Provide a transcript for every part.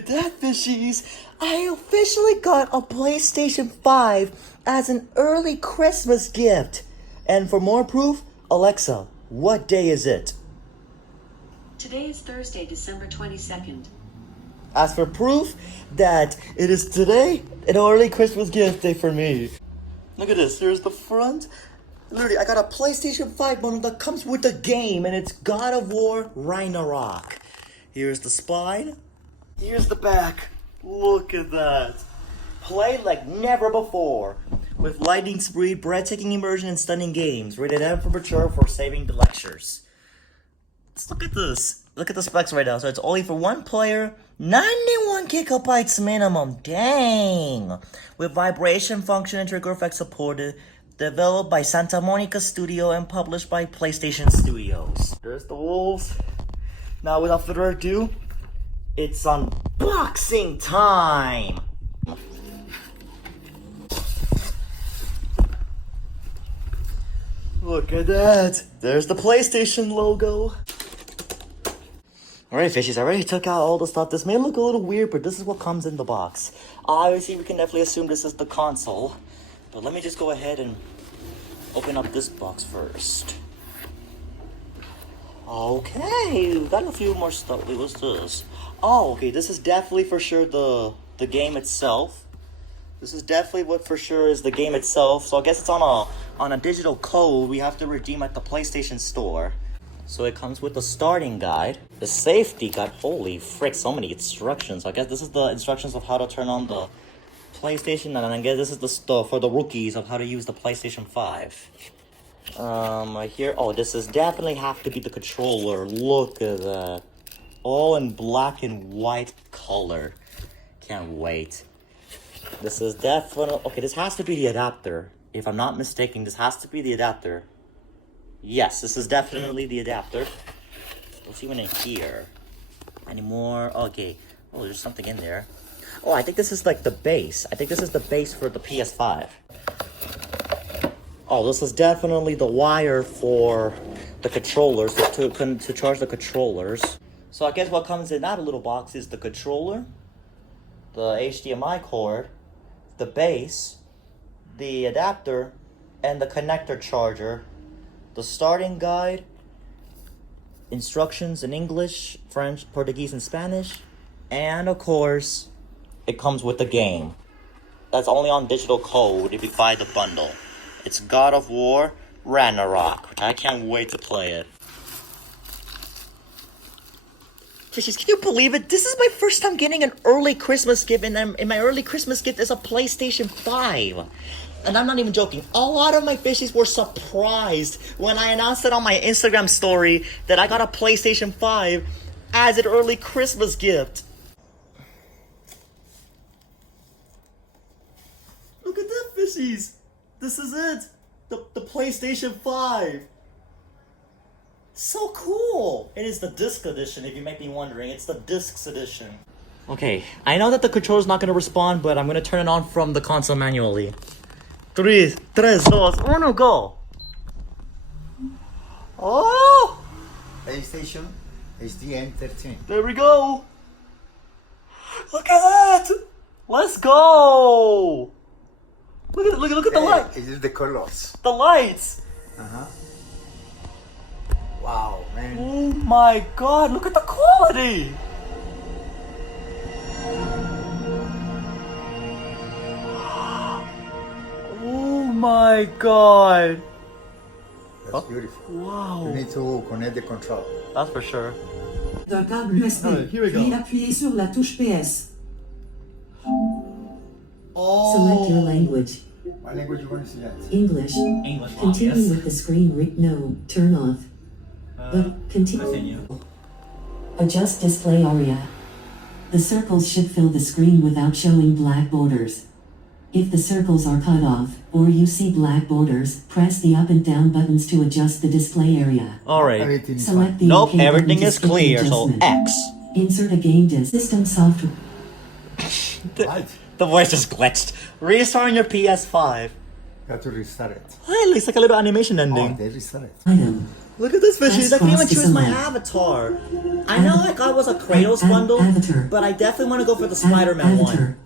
at that, fishies! I officially got a PlayStation 5 as an early Christmas gift. And for more proof, Alexa, what day is it? Today is Thursday, December 22nd. As for proof that it is today an early Christmas gift day for me. Look at this, here's the front. Literally, I got a PlayStation 5 bundle that comes with the game, and it's God of War Ragnarok. Here's the spine. Here's the back. Look at that. Play like never before. With lightning speed, breathtaking immersion, and stunning games. Rated M for mature for saving the lectures. Let's look at this. Look at the specs right now. So it's only for one player. 91 gigabytes minimum. Dang. With vibration function and trigger effects supported. Developed by Santa Monica Studio and published by PlayStation Studios. There's the wolves. Now without further ado, it's unboxing time! Look at that! There's the PlayStation logo. Alright fishies, I already took out all the stuff. This may look a little weird, but this is what comes in the box. Obviously we can definitely assume this is the console. But let me just go ahead and open up this box first. Okay, we've got a few more stuff. Wait, what's this? Oh, okay, this is definitely for sure the game itself. This is definitely what for sure is the game itself. So I guess it's on a digital code we have to redeem at the PlayStation Store. So it comes with the starting guide, the safety guide. Holy frick, so many instructions. So I guess this is the instructions of how to turn on the PlayStation, and I guess this is the stuff for the rookies of how to use the PlayStation 5. Right here. Oh, this is definitely have to be the controller. Look at that. All in black and white color. Can't wait. This is definitely... Okay, this has to be the adapter. If I'm not mistaken, this has to be the adapter. Yes, this is definitely the adapter. What's even in here? Any more? Okay. Oh, there's something in there. Oh, I think this is like the base. I think this is the base for the PS5. Oh, this is definitely the wire for the controllers, to charge the controllers. So I guess what comes in that little box is the controller, the HDMI cord, the base, the adapter, and the connector charger, the starting guide, instructions in English, French, Portuguese, and Spanish, and of course, it comes with the game. That's only on digital code if you buy the bundle. It's God of War Ragnarok, which I can't wait to play it. Fishies, can you believe it? This is my first time getting an early Christmas gift, and my early Christmas gift is a PlayStation 5. And I'm not even joking. A lot of my fishies were surprised when I announced it on my Instagram story that I got a PlayStation 5 as an early Christmas gift. Look at that, fishies! This is it! The PlayStation 5! So cool! It is the disc edition, if you make me wondering. It's the discs edition. Okay, I know that the controller's not gonna respond, but I'm gonna turn it on from the console manually. 3, 2, 1, go! Oh! PlayStation HDM13. There we go! Look at that! Let's go! Look at the light! It is the colors. The lights! Wow, man. Oh my god, look at the quality! Oh my god! That's beautiful. Wow. You need to connect the control. That's for sure. D'un câble USB, Here we go. puis appuyez sur la touche PS. Oh. Select your language. What language you want to select? English. English, Continue obvious. with the screen no, turn off. But continue. Adjust display area. The circles should fill the screen without showing black borders. If the circles are cut off, or you see black borders, press the up and down buttons to adjust the display area. Alright. Everything is Select fine. the Nope, OK button everything to is skip the clear, so adjustment. X. Insert a game disc. System software. Right. The voice just glitched. Restarting your PS5. You have to restart it. Hey, it looks like a little animation Oh, ending. they restart it. Item. Look at this fishies. I can even Cross to choose my select. avatar. I know I got was a Kratos bundle, Avatar. but I definitely want to go for the Spider-Man one. Avatar.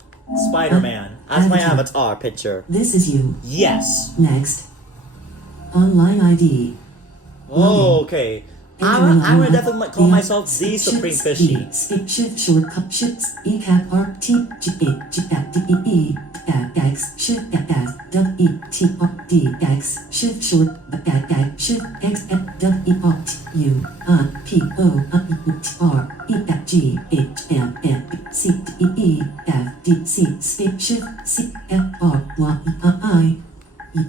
Spider-Man as my Avatar. avatar picture. This is you. Yes. Next. Online ID. Oh, okay. I'm gonna definitely call myself the Supreme Fishy. Speak shift shortcut shifts E cap R T G A G A D E E X shift F W E T R D X shift short X shift X F W E R T U I P O R E F G H M F C D E E F D C speak shift C F R Y I E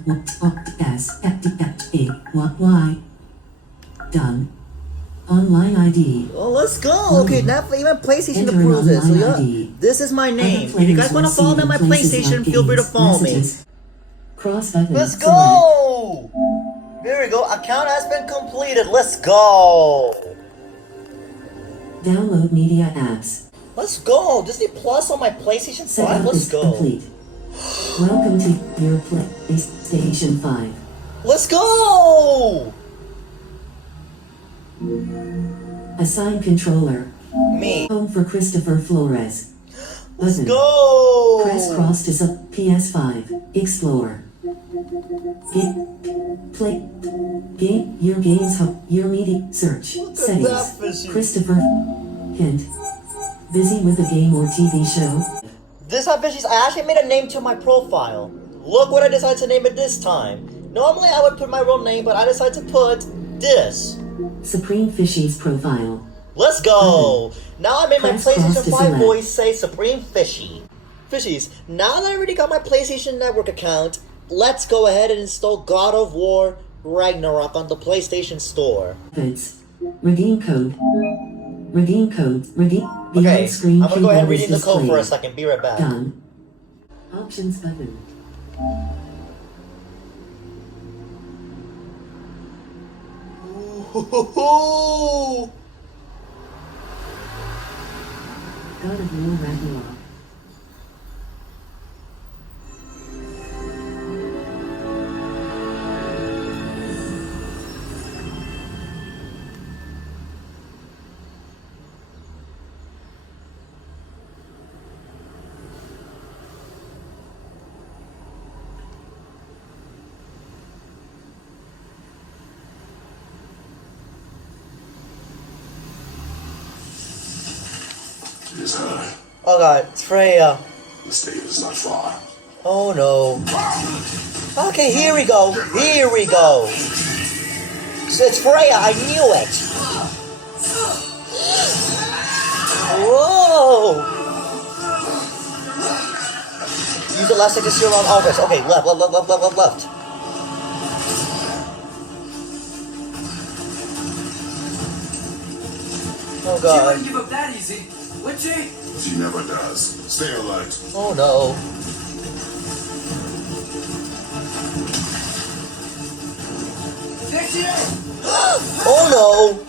R S F D H A Y Y. Done. Online ID. Oh, let's go. Okay, now even PlayStation Enter an approves it. So online yeah, ID. this is my name. Other If you guys players want to will follow see me on my in places PlayStation, like feel free to games, follow me. messages. Cross button. Let's select. go. There we go. Account has been completed. Let's go. Download media apps. Let's go. Disney Plus on my PlayStation 5. Setup Let's is go. complete. Welcome to your PlayStation 5. Let's go. Assign controller. Me. Home for Christopher Flores. Let's Button. go. Press cross to sub Ps5. Explore. Play. Game. Your games hub. Your media. Search. Look at Settings. that fishy. Christopher. Hint. Busy with a game or TV show. This fishies. I actually made a name to my profile. Look what I decided to name it this time. Normally I would put my real name, but I decided to put this. Supreme Fishy's profile. Let's go! Now I made my Press cross PlayStation to 5 select. voice say Supreme Fishy. Fishies, now that I already got my PlayStation Network account, let's go ahead and install God of War Ragnarok on the PlayStation Store. Methods. Redeem code. Redeem code. Redeem. The Okay, on-screen I'm gonna go ahead and keyboard read is the code for a displayed. second. Be right back. Done. Options button. Ooh. God of War Ragnarok. It is I. Oh god, it's Freya. The state is not far. Oh no. Okay, here we go. Here we go. So it's Freya, I knew it. Whoa! Use the left stick to steer around August. Okay, left. Oh She god. wouldn't give up that easy, would she? She never does. Stay alert. Oh no. There she is! Oh no!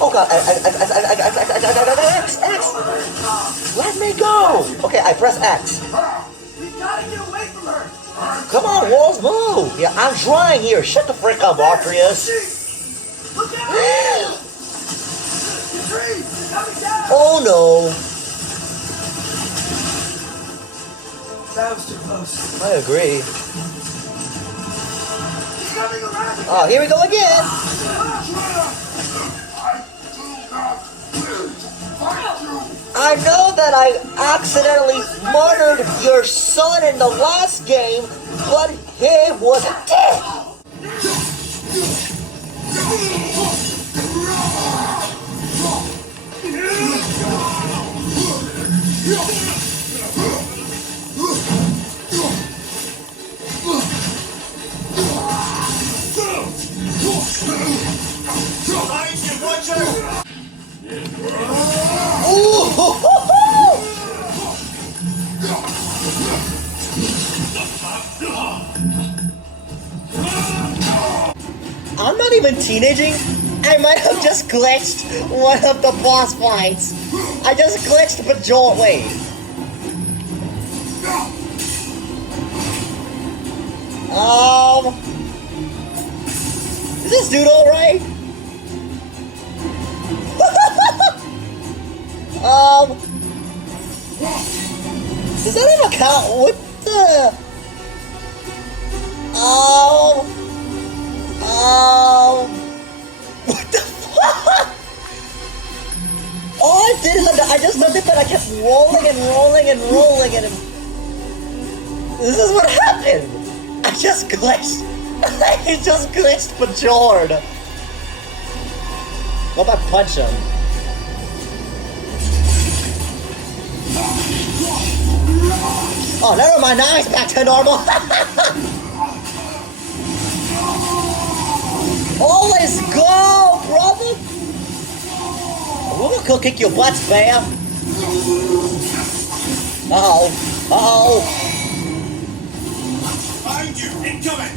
Oh god, X! Let me go! Okay, I press X. We gotta get away from her! Come on, walls, move! Yeah, I'm trying here. Shut the frick up, Arcrius. Look out! The tree! Coming down! Oh no! That was too close. I agree. He's coming around! Oh, here we go again! I know that I accidentally murdered your son in the last game, but he was dead! I'm not even teenaging. I might have just glitched one of the boss fights. I just glitched Bajor. Wait. Is this dude alright? Does that even count? What the? What the fuck? All I did is I just noticed that I kept rolling and rolling and rolling and this is what happened. I just glitched. I just glitched Bajord. What if I punch him? Oh, never mind. Now he's back to normal. Oh, let's go, brother. We'll go kick your butts, fam. Uh-oh. Uh-oh. Find you! Incoming!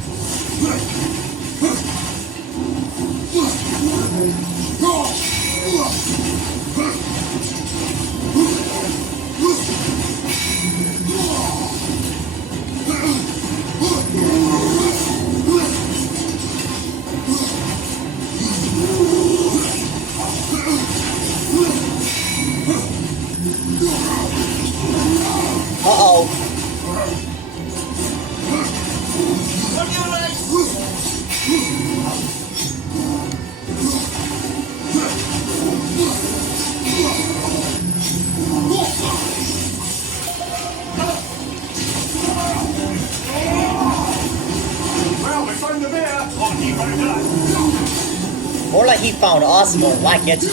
Uh-oh. Well, we found the bear! Or he found us! More like he found us, more like it.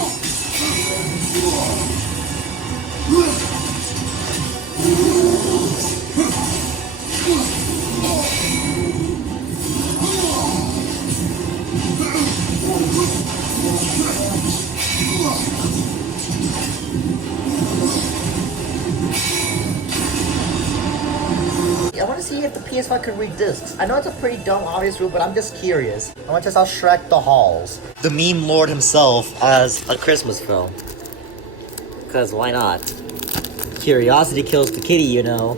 I want to see if the PS5 could read discs. I know it's a pretty dumb, obvious rule, but I'm just curious. I want to test out Shrek the Halls. The meme lord himself as a Christmas film. Because why not? Curiosity kills the kitty, you know.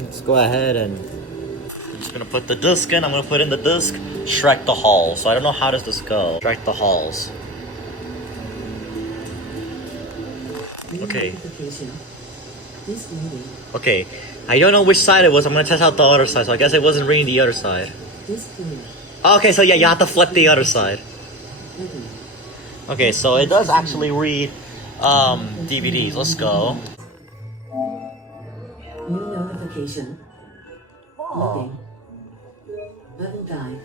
Let's go ahead and... I'm just gonna put the disc in. I'm gonna put in the disc Shrek the Halls. So I don't know how does this go. Shrek the Halls. Okay. Okay. I don't know which side it was. I'm gonna test out the other side. So I guess it wasn't reading the other side. Okay, so yeah, you have to flip the other side. Okay, so it does actually read DVDs. Let's go. New notification. Oh. Button guide.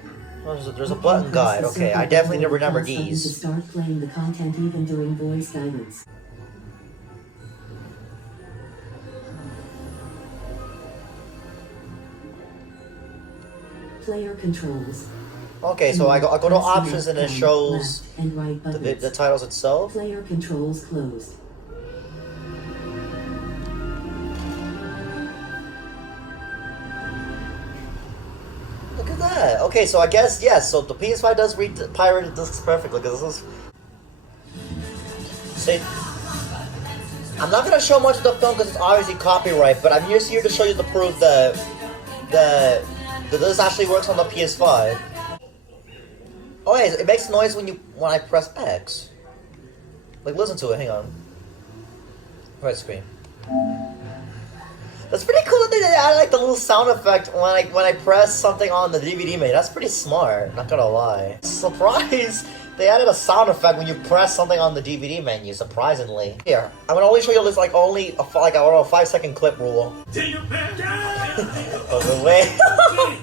There's a button guide. Okay, I definitely need to remember To these. start playing the content even during voice guidance. Player controls. Okay, so I go to options and it shows left and right buttons. the titles itself. Player controls closed. Look at that. Okay, so I guess, yes, so the PS5 does read the pirated discs perfectly, because this is... Say, I'm not going to show much of the film because it's obviously copyright, but I'm just here to show you the proof that this actually works on the PS5. Oh yeah, it makes noise when I press X. Like, listen to it, hang on. Right screen. That's pretty cool that they added like the little sound effect when I press something on the DVD menu. That's pretty smart, not gonna lie. Surprise! They added a sound effect when you press something on the DVD menu, surprisingly. Here, I'm gonna only show you this like only a 5-second clip rule. Oh, the way.